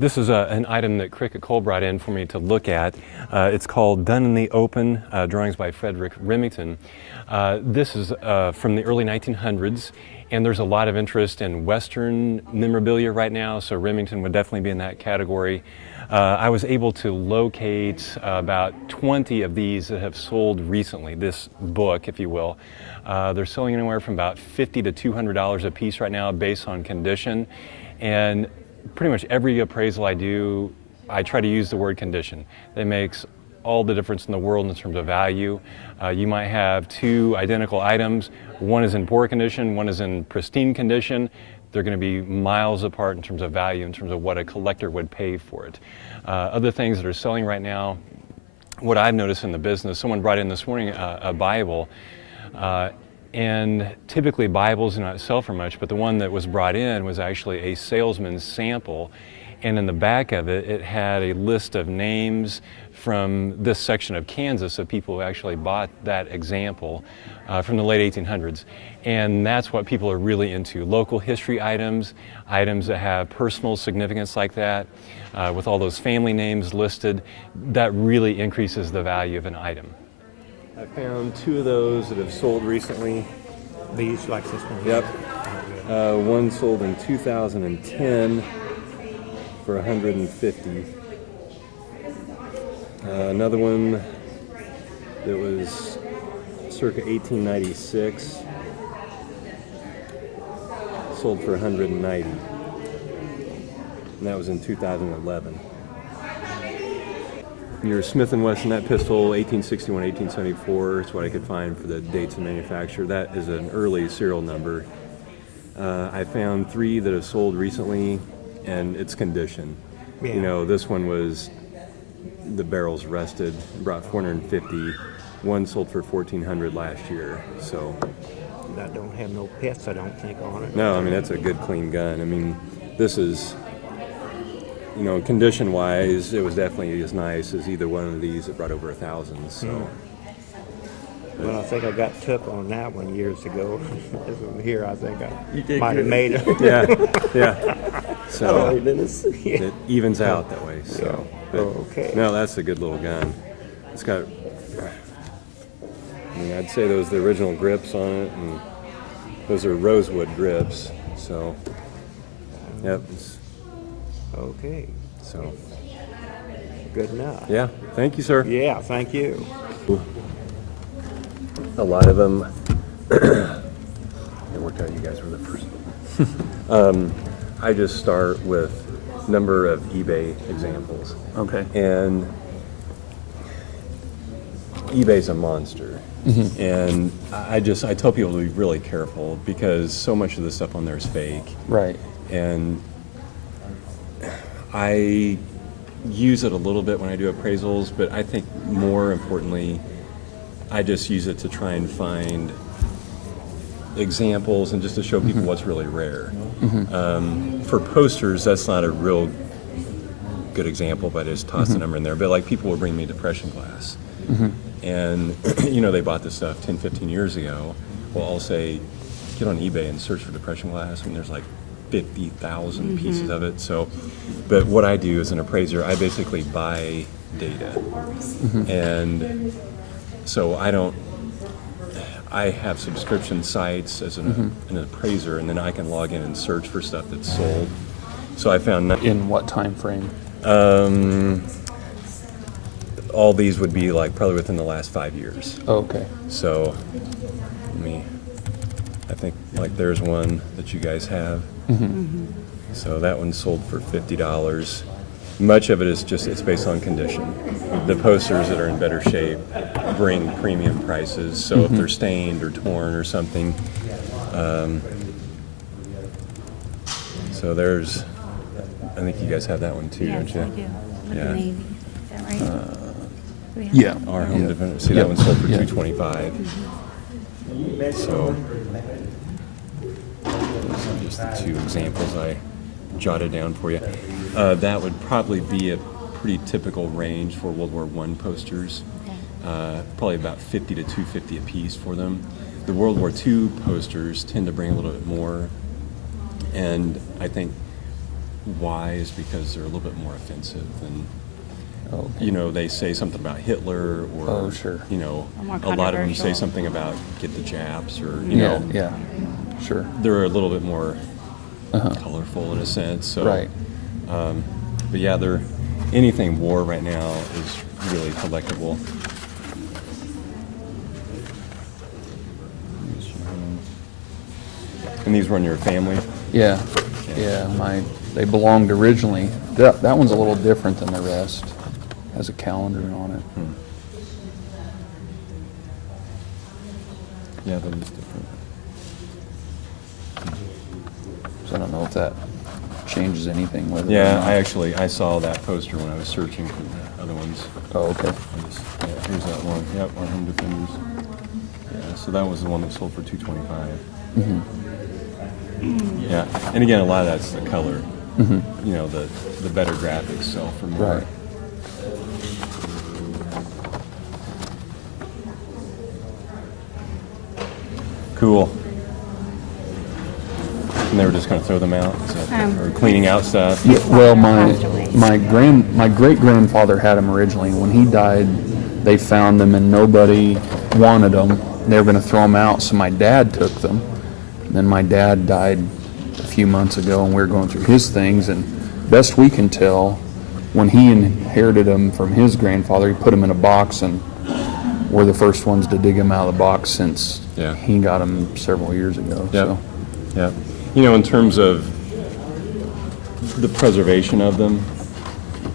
This is an item that Cricket Cole brought in for me to look at. It's called Done in the Open, drawings by Frederick Remington. This is from the early 1900s, and there's a lot of interest in Western memorabilia right now, so Remington would definitely be in that category. I was able to locate about 20 of these that have sold recently, this book, if you will. They're selling anywhere from about $50 to $200 a piece right now based on condition. And pretty much every appraisal I do, I try to use the word condition. That makes all the difference in the world in terms of value. You might have two identical items. One is in poor condition, one is in pristine condition. They're going to be miles apart in terms of value, in terms of what a collector would pay for it. Other things that are selling right now, what I've noticed in the business, someone brought in this morning a Bible. And typically Bibles do not sell for much, but the one that was brought in was actually a salesman's sample. And in the back of it, it had a list of names from this section of Kansas of people who actually bought that example from the late 1800s. And that's what people are really into, local history items, items that have personal significance like that, with all those family names listed. That really increases the value of an item. I found two of those that have sold recently. These, like this one? Yep. One sold in 2010 for $150. Another one that was circa 1896 sold for $190. And that was in 2011. Your Smith & Wesson, that pistol, 1861, 1874, is what I could find for the dates of manufacture. That is an early serial number. I found three that have sold recently, and it's condition. Yeah. You know, this one was, the barrel's rusted, brought 450. One sold for 1,400 last year, so. That don't have no pets, I don't think, on it. No, I mean, that's a good, clean gun. I mean, this is, you know, condition-wise, it was definitely as nice as either one of these that brought over 1,000. So, well, I think I got took on that one years ago. This one here, I think I might have made it. Yeah, yeah. So yeah. It evens out that way. So, yeah. Okay. No, that's a good little gun. It's got, I mean, I'd say those are the original grips on it, and those are rosewood grips. So, yep. Okay. So, good enough. Yeah. Thank you, sir. Yeah, thank you. A lot of them. It worked out. You guys were the first. I just start with number of eBay examples. Okay. And eBay's a monster. Mm-hmm. And I tell people to be really careful because so much of the stuff on there is fake. Right. And I use it a little bit when I do appraisals, but I think more importantly, I just use it to try and find examples and just to show people what's really rare. Mm-hmm. For posters, that's not a real good example, but I just toss the number in there. But like people will bring me depression glass. Mm-hmm. And, you know, they bought this stuff 10, 15 years ago. Well, I'll say, get on eBay and search for depression glass, and there's like 50,000 pieces of it. So, but what I do as an appraiser, I basically buy data. Mm-hmm. And so I have subscription sites as an appraiser, and then I can log in and search for stuff that's sold. So I found... In what time frame? All these would be like probably within the last 5 years. Oh, okay. So, I think like there's one that you guys have. Mm-hmm. Mm-hmm. So that one sold for $50. Much of it is just, it's based on condition. The posters that are in better shape bring premium prices. So if they're stained or torn or something, so there's, I think you guys have that one too, yes, don't you? I do. With Yeah. the Navy. Is that right? Yeah. Our home defender. See, that one sold for $225. So those are just the two examples I jotted down for you. That would probably be a pretty typical range for World War I posters. Probably about $50 to $250 a piece for them. the World War II posters tend to bring a little bit more, and I think why is because they're a little bit more offensive than, you know, they say something about Hitler, or Oh, sure. you know, More a lot of them say controversial. something about get the Japs, or you Yeah, know, yeah, sure. they're a little bit more colorful in a sense. So, Right. But yeah, they're anything war right now is really collectible. And these run your family? Yeah, they belonged originally. That one's a little different than the rest. Has a calendar on it. Yeah, that is different. So I don't know if that changes anything with it. or Yeah, not. I saw that poster when I was searching for the other ones. Oh, okay. Here's that one. Yep, our Home Defenders. Yeah, so that was the one that sold for $225. Yeah, and again, a lot of that's the color. You know, the better graphics sell for more. Right. Cool. And they were just going to throw them out, is that, or cleaning out stuff. Yeah, well, Passed away. my great grandfather had them originally, and when he died, they found them and nobody wanted them. They were going to throw them out, so my dad took them. And then my dad died a few months ago, and we were going through his things, and best we can tell, when he inherited them from his grandfather, he put them in a box, and we're the first ones to dig them out of the box since Yeah. he got them several years ago. Yep. So. Yeah. You know, in terms of the preservation of them,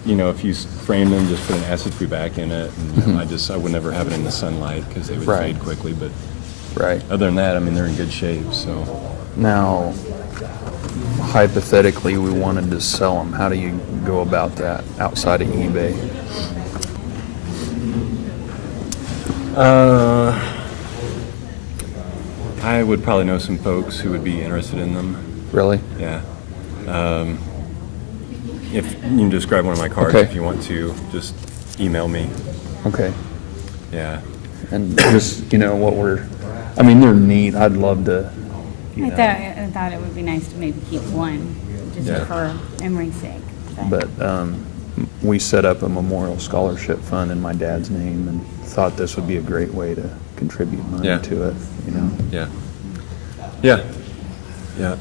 you know, if you frame them, just put an acid-free back in it, and I would never have it in the sunlight because they would Right. fade quickly. But Right. other than that, I mean, they're in good shape. So Now, hypothetically, we wanted to sell them. How do you go about that outside of eBay? I would probably know some folks who would be interested in them. Really? Yeah. If you can just grab one of my cards Okay. if you want to, just email me. Okay. Yeah. And just, I mean, they're neat. I'd love to, I thought it would be nice to maybe keep one, just Yeah. for memory's sake. but we set up a memorial scholarship fund in my dad's name and thought this would be a great way to contribute money Yeah. to it, Yeah. Yeah. Yeah,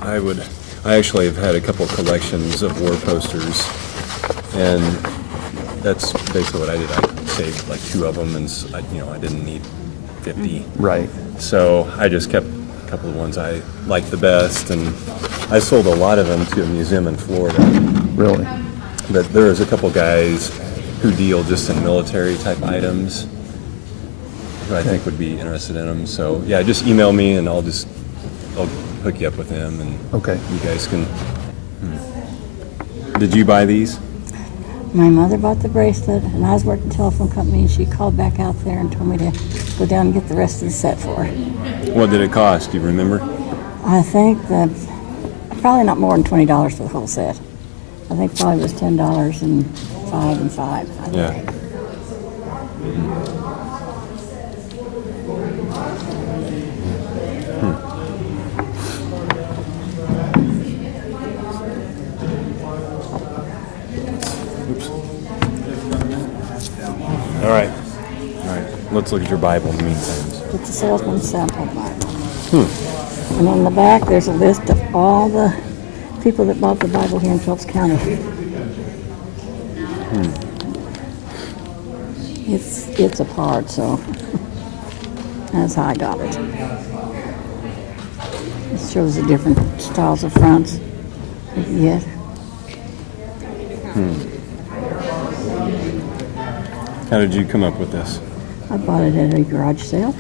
I actually have had a couple collections of war posters, and that's basically what I did. I saved like 2 of them, and I didn't need 50. Right. So I just kept a couple of ones I liked the best, and I sold a lot of them to a museum in Florida. Really? But there is a couple guys who deal just in military type items who I think would be interested in them. So yeah, just email me and I'll hook you up with him, and Okay. you guys can. Did you buy these? My mother bought the bracelet, and I was working telephone company, and she called back out there and told me to go down and get the rest of the set for her. What did it cost? Do you remember? I think that probably not more than $20 for the whole set. I think probably was $10 and 5 and 5. I think. Yeah. Oops. All right. Let's look at your Bible in the meantime. It's a salesman's sample Bible. And on the back, there's a list of all the people that bought the Bible here in Phillips County. It's a part, so that's how I got it. It shows the different styles of fronts that you get. How did you come up with this? I bought it at a garage sale.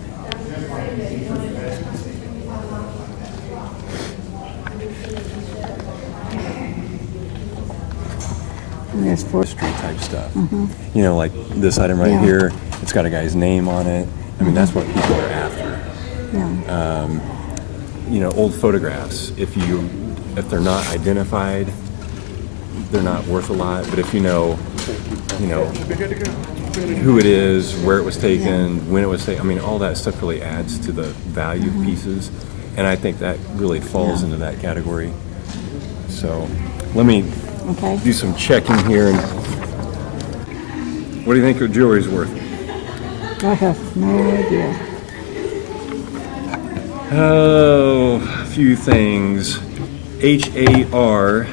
And there's 4 Street type stuff. You know, like this item right Yeah. here, it's got a guy's name on it. I mean, that's what people are after. Yeah. You know, old photographs, if they're not identified, they're not worth a lot. But if you know you know, who it is, where it was taken, when it was taken. I mean, all that stuff really adds to the value of pieces, and I think that really falls into that category. So let me do some checking here. And what do you think your jewelry's worth? I have no idea. Oh, a few things. HAR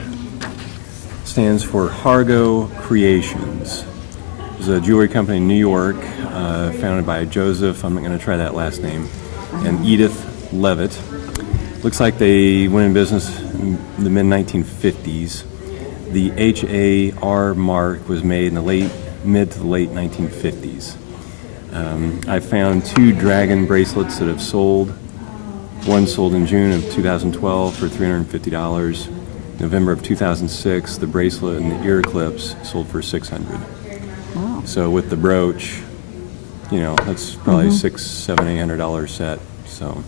stands for Hargo Creations. It's a jewelry company in New York, founded by Joseph, I'm not going to try that last name, and Edith Levitt. Looks like they went in business in the mid-1950s. The HAR mark was made in the mid to the late 1950s. I found 2 dragon bracelets that have sold. One sold in June of 2012 for $350. November of 2006, the bracelet and the ear clips sold for $600. Wow. So with the brooch, you know, that's probably $600, $700, $800 set. So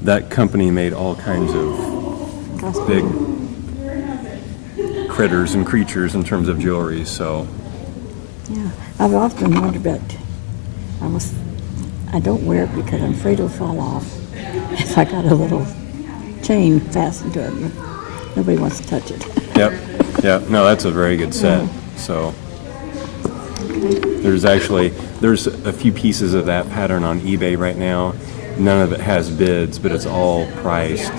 that company made all kinds of big critters and creatures in terms of jewelry. So Yeah, I've often wondered about. I don't wear it because I'm afraid it'll fall off. If I got a little chain fastened to it, but nobody wants to touch it. Yep. No, that's a very good set. So there's a few pieces of that pattern on eBay right now. None of it has bids, but it's all priced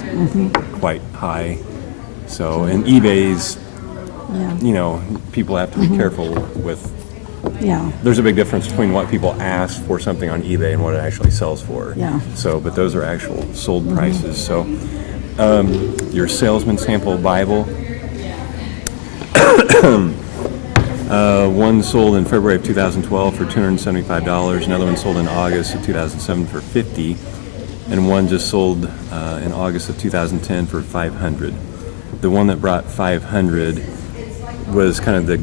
quite high. So, and eBay's, you know, people have to be careful with. Yeah. There's a big difference between what people ask for something on eBay and what it actually sells for. Yeah. So, but those are actual sold prices. So, your salesman sample Bible. One sold in February of 2012 for $275. Another one sold in August of 2007 for $50, and one just sold in August of 2010 for $500. The one that brought $500 was kind of the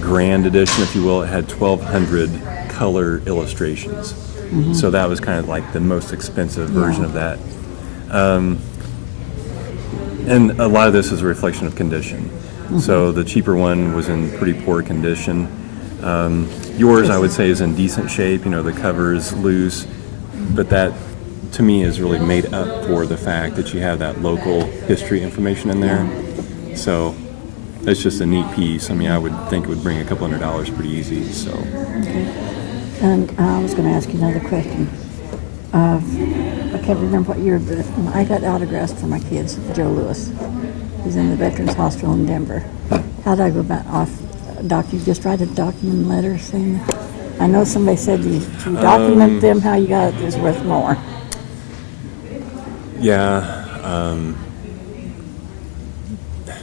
grand edition, if you will. It had 1,200 color illustrations. So that was kind of like the most expensive version of that. And a lot of this is a reflection of condition. So the cheaper one was in pretty poor condition. Yours, I would say, is in decent shape. You know, the cover is loose, but that, to me, is really made up for the fact that you have that local history information in there. So it's just a neat piece. I mean, I would think it would bring a couple $100 pretty easy. So. And I was going to ask you another question. I can't remember what year, but I got autographs for my kids. Joe Lewis. He's in the Veterans Hospital in Denver. How did I go about just write a document letter saying? I know somebody said you document them how you got it is worth more. Yeah.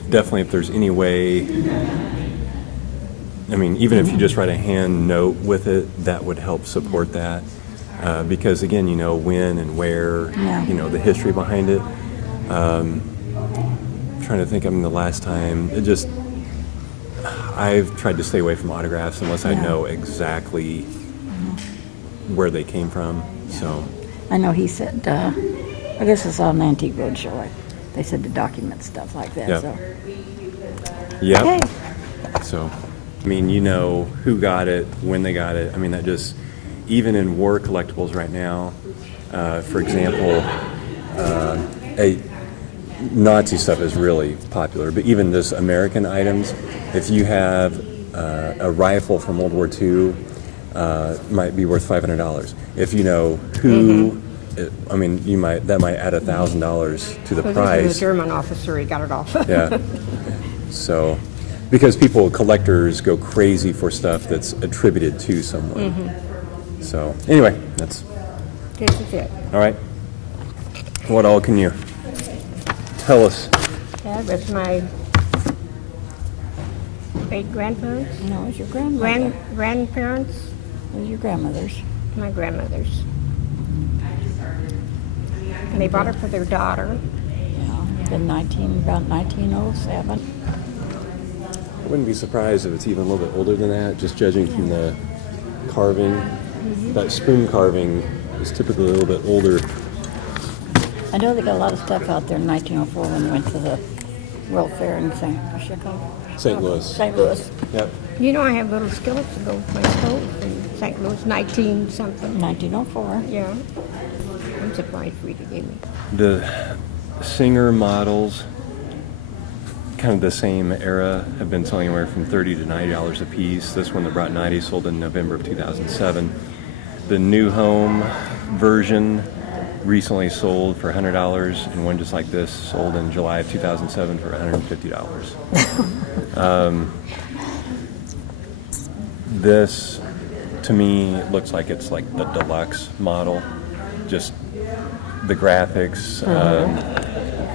Definitely, if there's any way, I mean, even if you just write a hand note with it, that would help support that. Because again, you know when and where, you know, the history behind it. Trying to think, I mean, the last time, I've tried to stay away from autographs unless I know exactly where they came from. So I know he said, I guess it's on an Antique Roadshow. Right? They said to document stuff like that. So. Yeah. Okay. So, I mean, you know who got it, when they got it. I mean, that just, even in war collectibles right now, for example, Nazi stuff is really popular, but even just American items, if you have a rifle from World War II, might be worth $500. If you know who, I mean, that might add $1,000 to the price. This is a German officer, he got it off. Yeah. So, because collectors go crazy for stuff that's attributed to someone. So, anyway, that's it. all right. What all can you tell us? That was my great-grandparents, No, it was your grandmother. grandparents, It was your grandmother's. my grandmothers. And they bought it for their daughter. Yeah, been about 1907. I wouldn't be surprised if it's even a little bit older than that, just judging from the carving. That spoon carving is typically a little bit older. I know they got a lot of stuff out there in 1904 when they went to the World Fair in Chicago. St. Louis. St. Louis, Yep. You know, I have little skillets to go with my stove in St. Louis, 19 something. 1904. Yeah. I'm surprised Rita gave me. The Singer models, kind of the same era, have been selling anywhere from $30 to $90 a piece. This one that brought 90 sold in November of 2007. The New Home version recently sold for $100, and one just like this sold in July of 2007 for $150. This, to me, looks like it's like the deluxe model, just the graphics.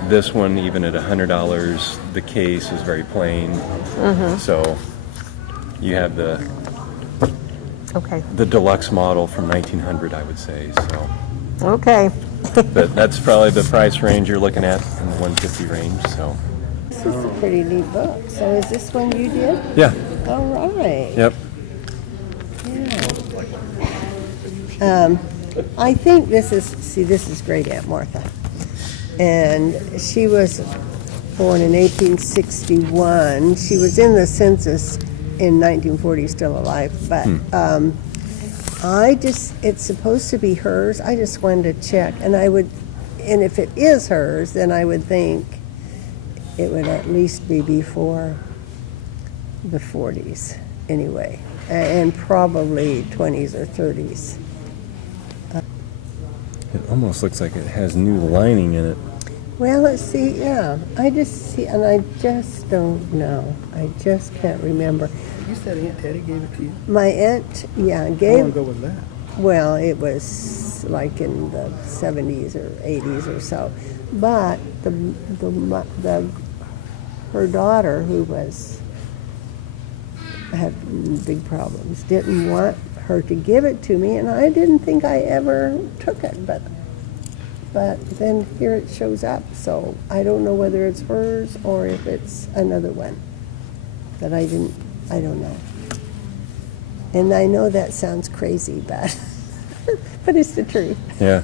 This one, even at $100, the case is very plain. So you have the Okay. deluxe model from 1900, I would say. So, Okay. but that's probably the price range you're looking at, in the 150 range. So, This is a pretty neat book. So is this one you did? yeah, All right. yep. I think this is great Aunt Martha. And she was born in 1861. She was in the census in 1940, still alive. But it's supposed to be hers. I just wanted to check. And if it is hers, then I would think it would at least be before the 40s anyway. And probably 20s or 30s. It almost looks like it has new lining in it. Well, let's see, yeah. I just don't know. I just can't remember. You said Aunt Teddy gave it to you? My aunt, yeah, How long gave, ago was that? well, it was like in the 70s or 80s or so. But her daughter, who had big problems, didn't want her to give it to me, and I didn't think I ever took it, but then here it shows up, so I don't know whether it's hers or if it's another one that I don't know. And I know that sounds crazy, but but it's the truth. Yeah.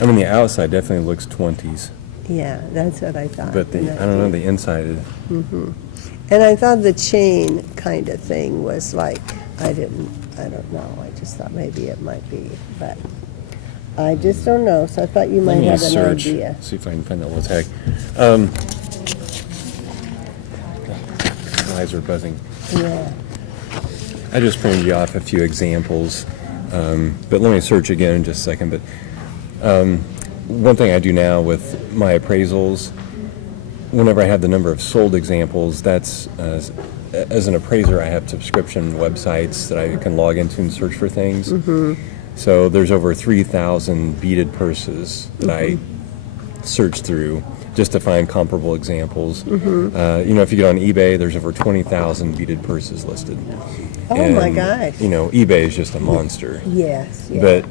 I mean, the outside definitely looks 20s, Yeah, that's what I thought. but I don't know, the inside is. And I thought the chain kind of thing was like, I don't know. I just thought maybe it might be, but I just don't know. So I thought you might have an search, idea. see if I can find that little tag. My eyes are buzzing. Yeah. I just printed you off a few examples, but let me search again in just a second. But one thing I do now with my appraisals, whenever I have the number of sold examples, that's as an appraiser, I have subscription websites that I can log into and search for things. So there's over 3,000 beaded purses that I search through just to find comparable examples. If you get on eBay, there's over 20,000 beaded purses listed. Oh my gosh. eBay is just a monster. Yes. Yeah. But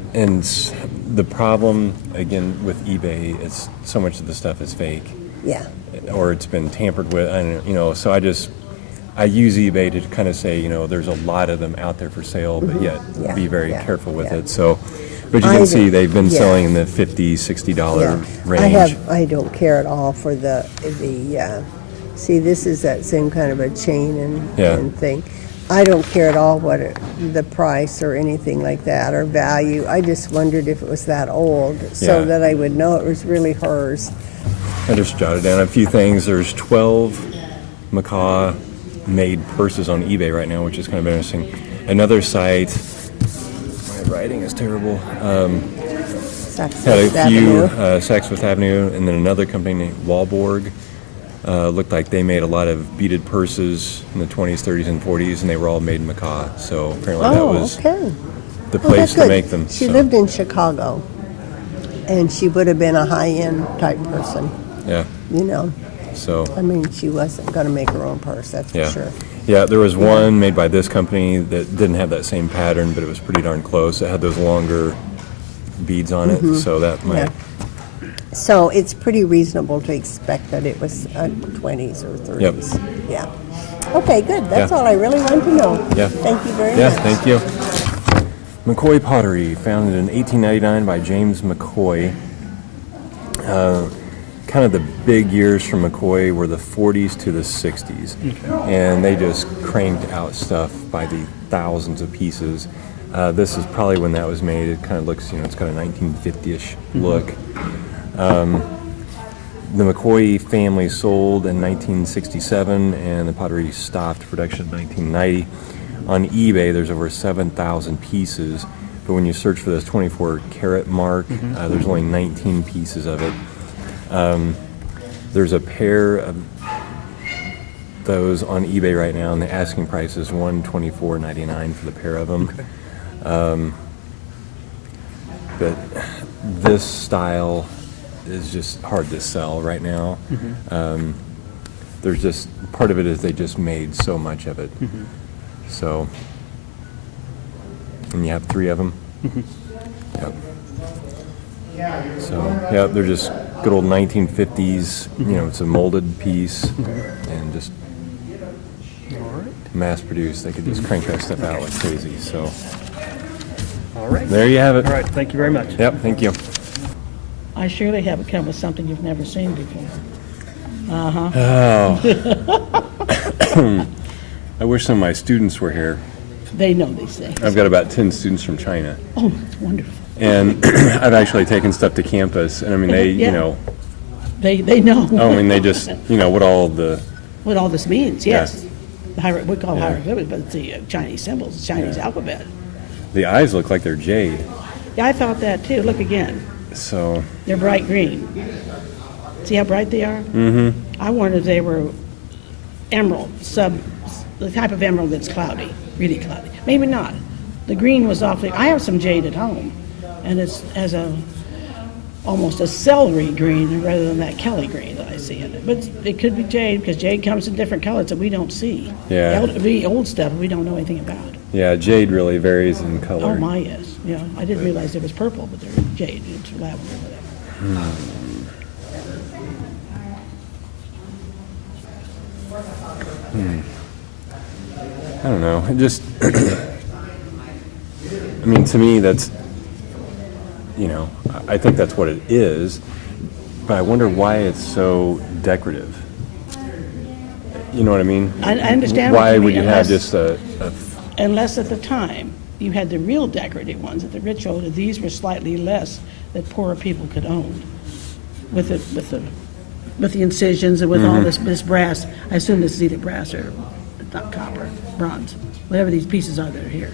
the problem again with eBay is so much of the stuff is fake, Yeah. or it's been tampered with. So I use eBay to kind of say, there's a lot of them out there for sale, but yet Yeah, be very yeah, careful with yeah. it. So, but you I can see do, they've been yeah. selling in the $50, $60 range. I don't care at all for the see, this is that same kind of a chain and thing. I don't care at all the price or anything like that or value. I just wondered if it was that old so Yeah. that I would know it was really hers. I just jotted down a few things. There's 12 macaw made purses on eBay right now, which is kind of interesting. Another site, my writing is terrible, had a few, Saks Fifth Avenue, and then another company named Walborg. Looked like they made a lot of beaded purses in the 20s, 30s, and 40s, and they were all made in macaw. So apparently that was okay. the Well, place that's to good. make them. She so, lived in Chicago, and she would have been a high-end type person, yeah. So I mean, she wasn't going to make her own purse, that's yeah, for sure. yeah. There was one made by this company that didn't have that same pattern, but it was pretty darn close. It had those longer beads on it, so that might. Yeah. So it's pretty reasonable to expect that it was 20s or 30s. Yeah. Okay, good. That's Yeah. all I really want to know. Yeah. Thank you very Yeah, much. thank you. McCoy Pottery, founded in 1899 by James McCoy. kind of the big years from McCoy were the 40s to the 60s. And they just cranked out stuff by the thousands of pieces. This is probably when that was made. It kind of looks, it's got a 1950-ish look. The McCoy family sold in 1967, and the pottery stopped production in 1990. On eBay, there's over 7,000 pieces, but when you search for this 24 karat mark, there's only 19 pieces of it. There's a pair of those on eBay right now, and the asking price is $124.99 for the pair of them. But this style is just hard to sell right now. There's just, part of it is they just made so much of it. So, and you have 3 of them. Yep. So, yeah, they're just good old 1950s, it's a molded piece, and just mass produced. They could just crank that stuff out like crazy, so. All right. There you have it. All right, thank you very much. Yep, thank you. I surely have come with something you've never seen before. Oh. I wish some of my students were here. They know these things. I've got about 10 students from China. Oh, that's wonderful. And I've actually taken stuff to campus, and I mean, they, Yeah. They know they just, what all the, what all this means, yes. Yeah. We call hieroglyphics, but it's the Chinese symbols, the Chinese alphabet. the eyes look like they're jade. Yeah, I thought that too. Look again. So, They're bright green. See how bright they are? I wondered if they were emerald, the type of emerald that's cloudy, really cloudy. Maybe not. The green was awfully. I have some jade at home, and it's as almost a celery green rather than that Kelly green that I see in it. But it could be jade because jade comes in different colors that we don't see. Yeah. The old stuff we don't know anything about. yeah, jade really varies in color. Oh my, yes. Yeah, I didn't realize it was purple, but they're jade. It's lavender, whatever. I don't know. It just, I mean, to me, that's, I think that's what it is, but I wonder why it's so decorative. You know what I mean? I understand what Why you would mean, you have unless- just a Unless at the time you had the real decorative ones that the rich owned, these were slightly less that poorer people could own. With the incisions and with all this brass. I assume this is either brass or not copper, bronze, whatever these pieces are that are here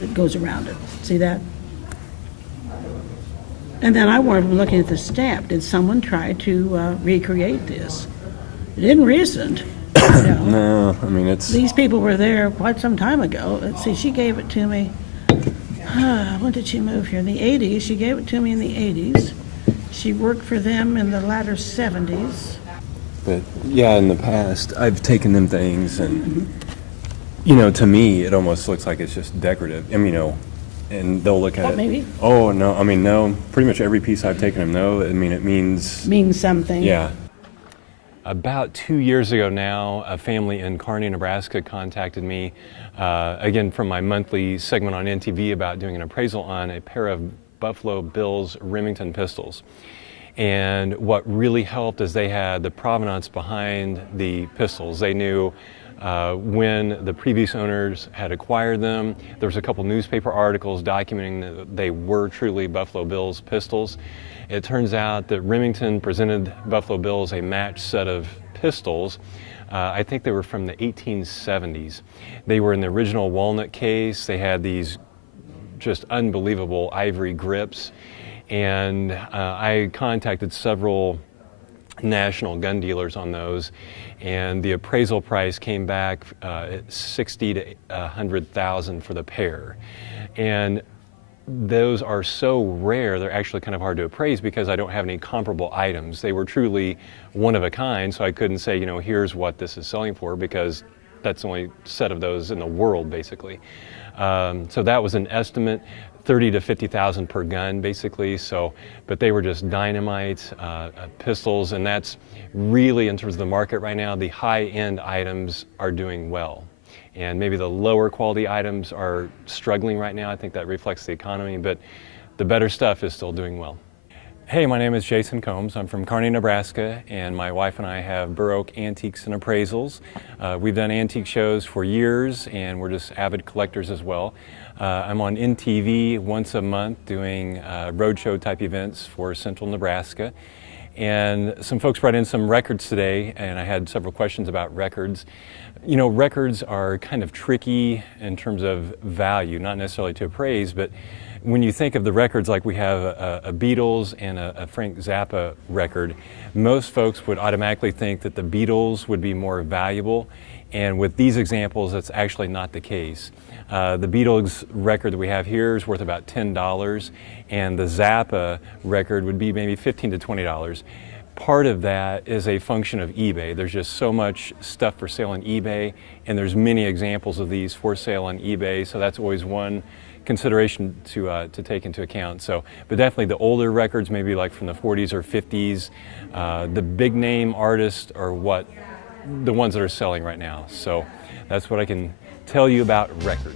that goes around it. See that? And then I wondered, looking at the stamp, did someone try to recreate this? It isn't recent. no, I mean, it's, These people were there quite some time ago. Let's see, she gave it to me, when did she move here? In the 80s. She gave it to me in the 80s. She worked for them in the latter 70s. but yeah, in the past, I've taken them things and, to me, it almost looks like it's just decorative. I mean, and they'll look at Oh, it. maybe. Oh, no, I mean, no, pretty much every piece I've taken them, no, I mean, it means, Means something. yeah. About 2 years ago now, a family in Kearney, Nebraska contacted me, again from my monthly segment on NTV about doing an appraisal on a pair of Buffalo Bills Remington pistols. And what really helped is they had the provenance behind the pistols. They knew when the previous owners had acquired them. There was a couple newspaper articles documenting that they were truly Buffalo Bills pistols. It turns out that Remington presented Buffalo Bills a matched set of pistols. I think they were from the 1870s. They were in the original walnut case. They had these just unbelievable ivory grips. And I contacted several national gun dealers on those, and the appraisal price came back at $60,000 to $100,000 for the pair. And those are so rare, they're actually kind of hard to appraise because I don't have any comparable items. They were truly one of a kind, so I couldn't say, here's what this is selling for, because that's the only set of those in the world, basically. So that was an estimate, $30,000 to $50,000 per gun, basically. So, but they were just dynamite pistols, and that's really, in terms of the market right now, the high-end items are doing well. And maybe the lower quality items are struggling right now. I think that reflects the economy, but the better stuff is still doing well. Hey, my name is Jason Combs. I'm from Kearney, Nebraska, and my wife and I have Burr Oak Antiques and Appraisals. We've done antique shows for years, and we're just avid collectors as well. I'm on NTV once a month doing roadshow type events for central Nebraska. And some folks brought in some records today, and I had several questions about records. You know, records are kind of tricky in terms of value, not necessarily to appraise, but when you think of the records, like we have a Beatles and a Frank Zappa record, most folks would automatically think that the Beatles would be more valuable. And with these examples, that's actually not the case. The Beatles record that we have here is worth about $10, and the Zappa record would be maybe $15 to $20. Part of that is a function of eBay. There's just so much stuff for sale on eBay, and there's many examples of these for sale on eBay, so that's always one consideration to take into account. So, but definitely the older records, maybe like from the 40s or 50s, the big name artists are the ones that are selling right now. So that's what I can tell you about records.